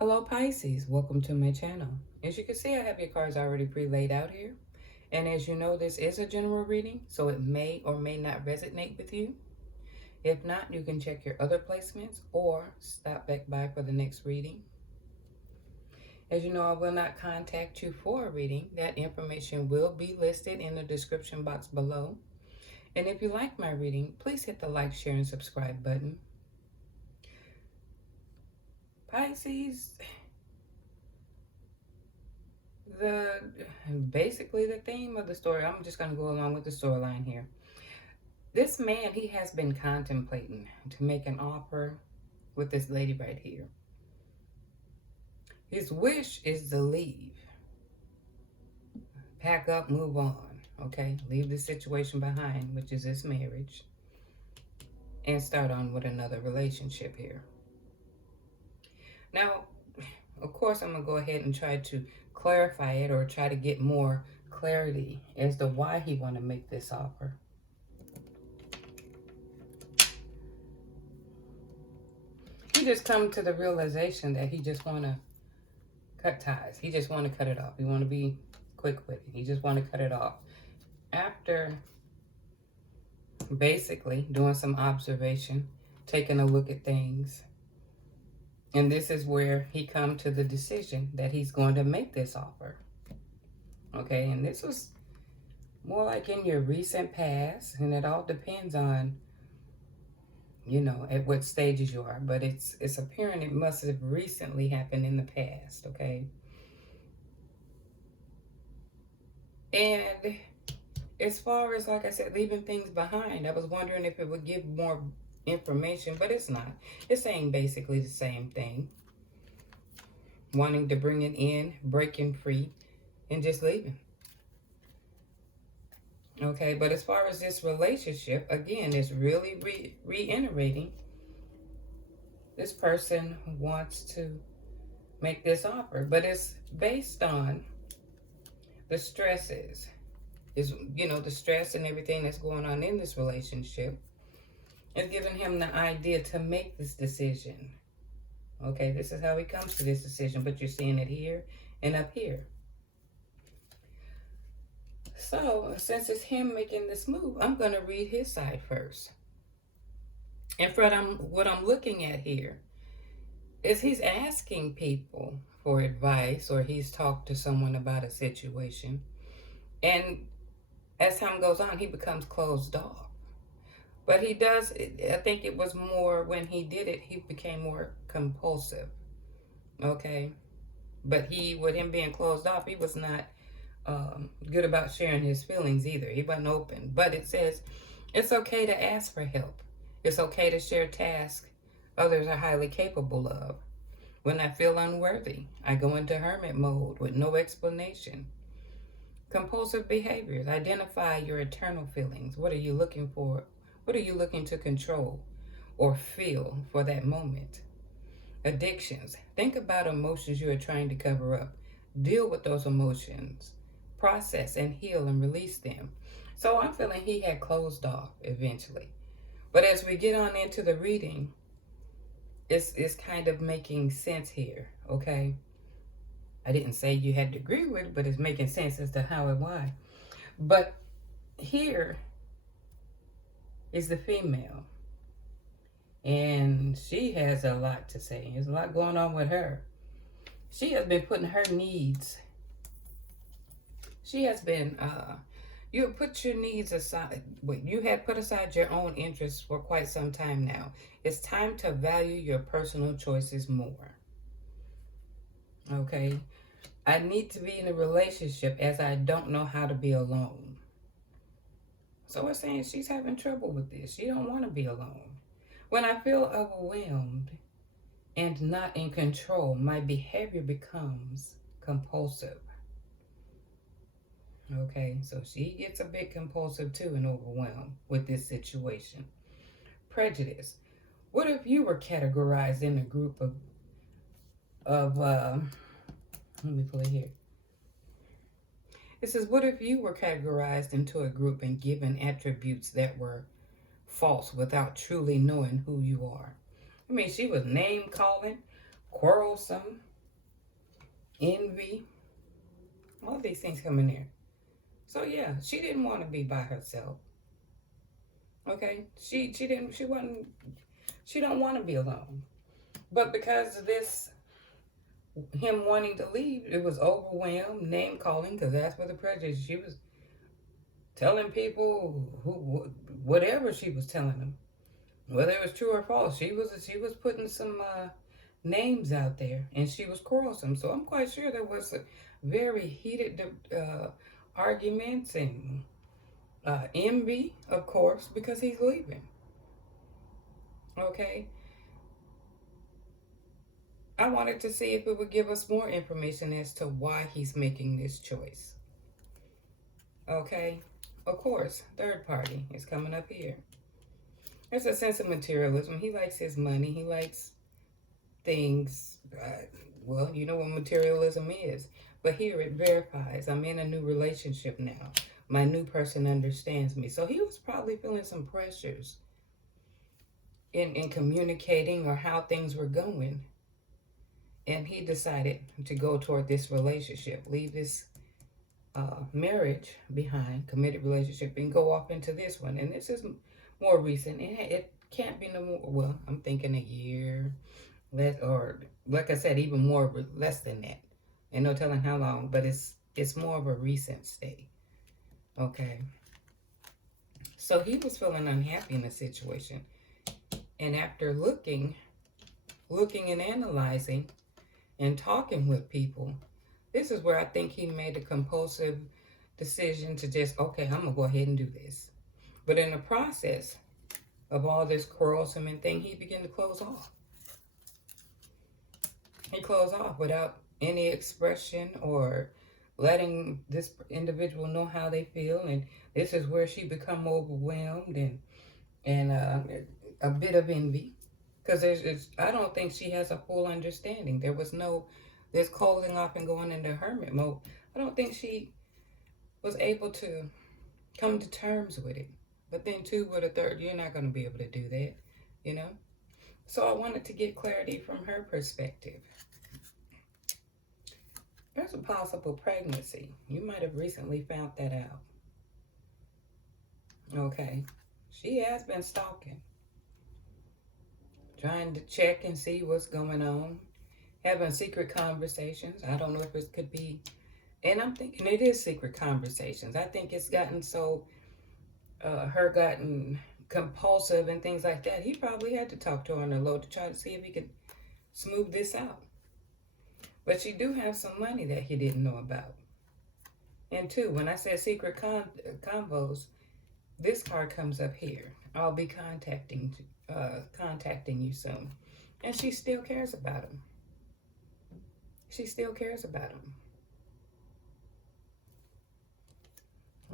Hello Pisces, welcome to my channel. As you can see, I have your cards already pre-laid out here. And as you know, this is a general reading, so it may or may not resonate with you. If not, you can check your other placements or stop back by for the next reading. As you know, I will not contact you for a reading. That information will be listed in the description box below. And if you like my reading, please hit the like, share, and subscribe button. Pisces, basically the theme of the story, I'm just going to go along with the storyline here. This man, he has been contemplating to make an offer with this lady right here. His wish is to leave. Pack up, move on, okay? Leave the situation behind, which is this marriage, and start on with another relationship here. Now, of course, I'm going to go ahead and try to clarify it or try to get more clarity as to why he want to make this offer. He just come to the realization that he just want to cut ties. He just want to cut it off. He want to be quick with it. He just want to cut it off. After basically doing some observation, taking a look at things, and this is where he come to the decision that he's going to make this offer. Okay, and this was more like in your recent past, and it all depends on, you know, at what stages you are, but it's apparent it must have recently happened in the past, okay? And as far as, like I said, leaving things behind, I was wondering if it would give more information, but it's not. It's saying basically the same thing. Wanting to bring it in, breaking free, and just leaving. Okay, but as far as this relationship, again, it's really reiterating. This person wants to make this offer, but it's based on the stresses. Is, you know, the stress and everything that's going on in this relationship is giving him the idea to make this decision. Okay, this is how he comes to this decision, but you're seeing it here and up here. So, since it's him making this move, I'm going to read his side first. And what I'm looking at here is he's asking people for advice, or he's talked to someone about a situation. And as time goes on, he becomes closed off. But he does, I think it was more when he did it, he became more compulsive. Okay? But with him being closed off, he was not good about sharing his feelings either. He wasn't open. But it says it's okay to ask for help. It's okay to share tasks others are highly capable of. When I feel unworthy, I go into hermit mode with no explanation. Compulsive behaviors. Identify your eternal feelings. What are you looking for? What are you looking to control or feel for that moment? Addictions. Think about emotions you are trying to cover up. Deal with those emotions. Process and heal and release them. So I'm feeling he had closed off eventually. But as we get on into the reading, it's kind of making sense here, okay? I didn't say you had to agree with it, but it's making sense as to how and why. But here is the female. And she has a lot to say. There's a lot going on with her. She has been putting her needs. She has been, you have put your needs aside. You had put aside your own interests for quite some time now. It's time to value your personal choices more. Okay? I need to be in a relationship as I don't know how to be alone. So we're saying she's having trouble with this. She don't want to be alone. When I feel overwhelmed and not in control, my behavior becomes compulsive. Okay, so she gets a bit compulsive too and overwhelmed with this situation. Prejudice. What if you were categorized in a group of let me pull it here. It says, what if you were categorized into a group and given attributes that were false without truly knowing who you are? I mean, she was name calling, quarrelsome, envy, all these things come in there. So yeah, she didn't want to be by herself. Okay, she don't want to be alone. But because of this, him wanting to leave, it was overwhelmed, name calling, because that's what the prejudice. She was telling people whatever she was telling them, whether it was true or false. She was putting some names out there, and she was quarrelsome. So I'm quite sure there was a very heated arguments and envy, of course, because he's leaving. Okay. I wanted to see if it would give us more information as to why he's making this choice. Okay. Of course, third party is coming up here. There's a sense of materialism. He likes his money. He likes things. Well, you know what materialism is. But here it verifies I'm in a new relationship now. My new person understands me. So he was probably feeling some pressures in communicating or how things were going. And he decided to go toward this relationship, leave this marriage behind, committed relationship, and go off into this one. And this is more recent. It can't be no more. Well, I'm thinking a year, less, or like I said, even more, less than that. And no telling how long, but it's more of a recent stay. Okay. So he was feeling unhappy in the situation, and after looking and analyzing and talking with people, this is where I think he made a compulsive decision to just, okay, I'm going to go ahead and do this. But in the process of all this quarrelsome and thing, he began to close off. He closed off without any expression or letting this individual know how they feel. And this is where she become overwhelmed and a bit of envy. Because I don't think she has a full understanding. There was no, this closing off and going into hermit mode. I don't think she was able to come to terms with it. But then too, with a third, you're not going to be able to do that, you know? So I wanted to get clarity from her perspective. There's a possible pregnancy. You might have recently found that out. Okay. She has been stalking. Trying to check and see what's going on. Having secret conversations. I don't know if it could be, and I'm thinking it is secret conversations. I think it's gotten so, her gotten compulsive and things like that. He probably had to talk to her on the low to try to see if he could smooth this out. But she do have some money that he didn't know about. And two, when I said secret convos, this card comes up here. I'll be contacting you soon. And she still cares about him. She still cares about him.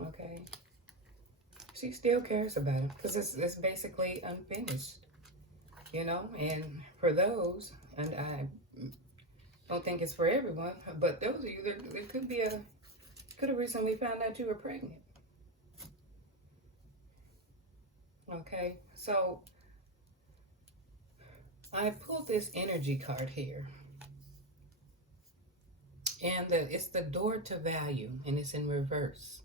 Okay. She still cares about him because it's basically unfinished, you know. And for those, and I don't think it's for everyone, but those of you, there could have recently found out you were pregnant. Okay, so I pulled this energy card here. And it's the door to value, and it's in reverse.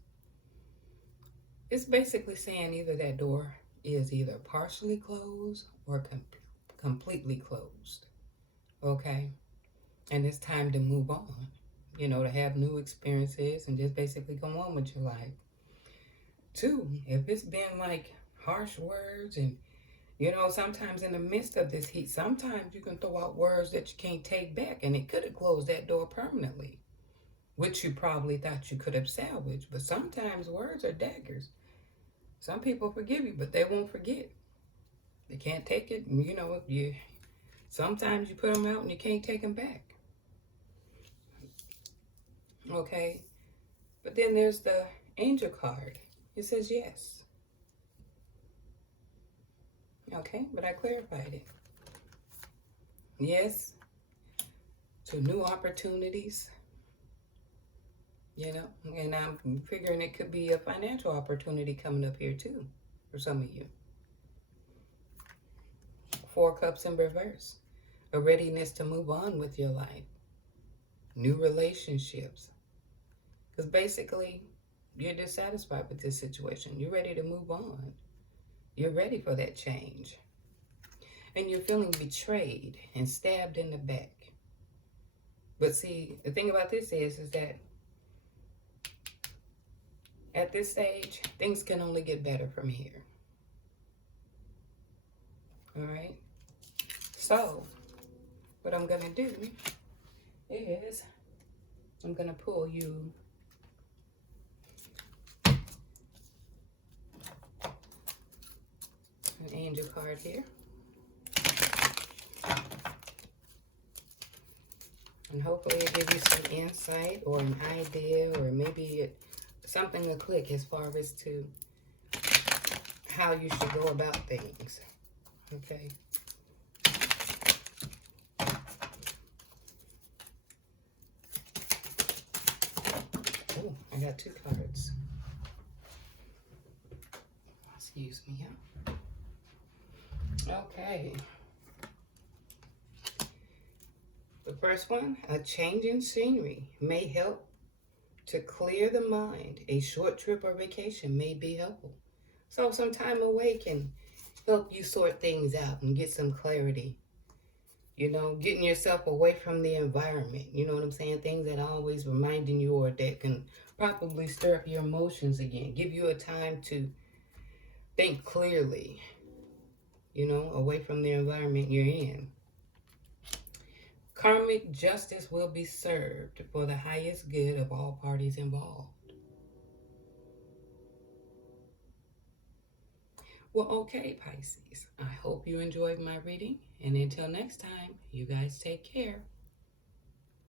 It's basically saying either that door is either partially closed or completely closed. Okay? And it's time to move on. You know, to have new experiences and just basically go on with your life. Two, if it's been like harsh words and, you know, sometimes in the midst of this heat, sometimes you can throw out words that you can't take back, and it could have closed that door permanently, which you probably thought you could have salvaged. But sometimes words are daggers. Some people forgive you, but they won't forget. They can't take it. You know, sometimes you put them out and you can't take them back. Okay? But then there's the angel card. It says yes. Okay, but I clarified it. Yes to new opportunities, you know, and I'm figuring it could be a financial opportunity coming up here too for some of you. 4 cups in reverse, a readiness to move on with your life. new relationships. Because basically, you're dissatisfied with this situation. You're ready to move on. You're ready for that change. And you're feeling betrayed and stabbed in the back. But see, the thing about this is that at this stage, things can only get better from here. All right? So, what I'm going to do is I'm going to pull you an angel card here. And hopefully it'll give you some insight or an idea, or maybe something to click as far as to how you should go about things. Okay. Oh, I got 2 cards. Excuse me, yeah. Okay. The first one, a change in scenery may help to clear the mind. A short trip or vacation may be helpful. So some time away can help you sort things out and get some clarity. You know, getting yourself away from the environment. You know what I'm saying? Things that are always reminding you or that can probably stir up your emotions again. Give you a time to think clearly, you know, away from the environment you're in. Karmic justice will be served for the highest good of all parties involved. Well, okay, Pisces. I hope you enjoyed my reading. And until next time, you guys take care.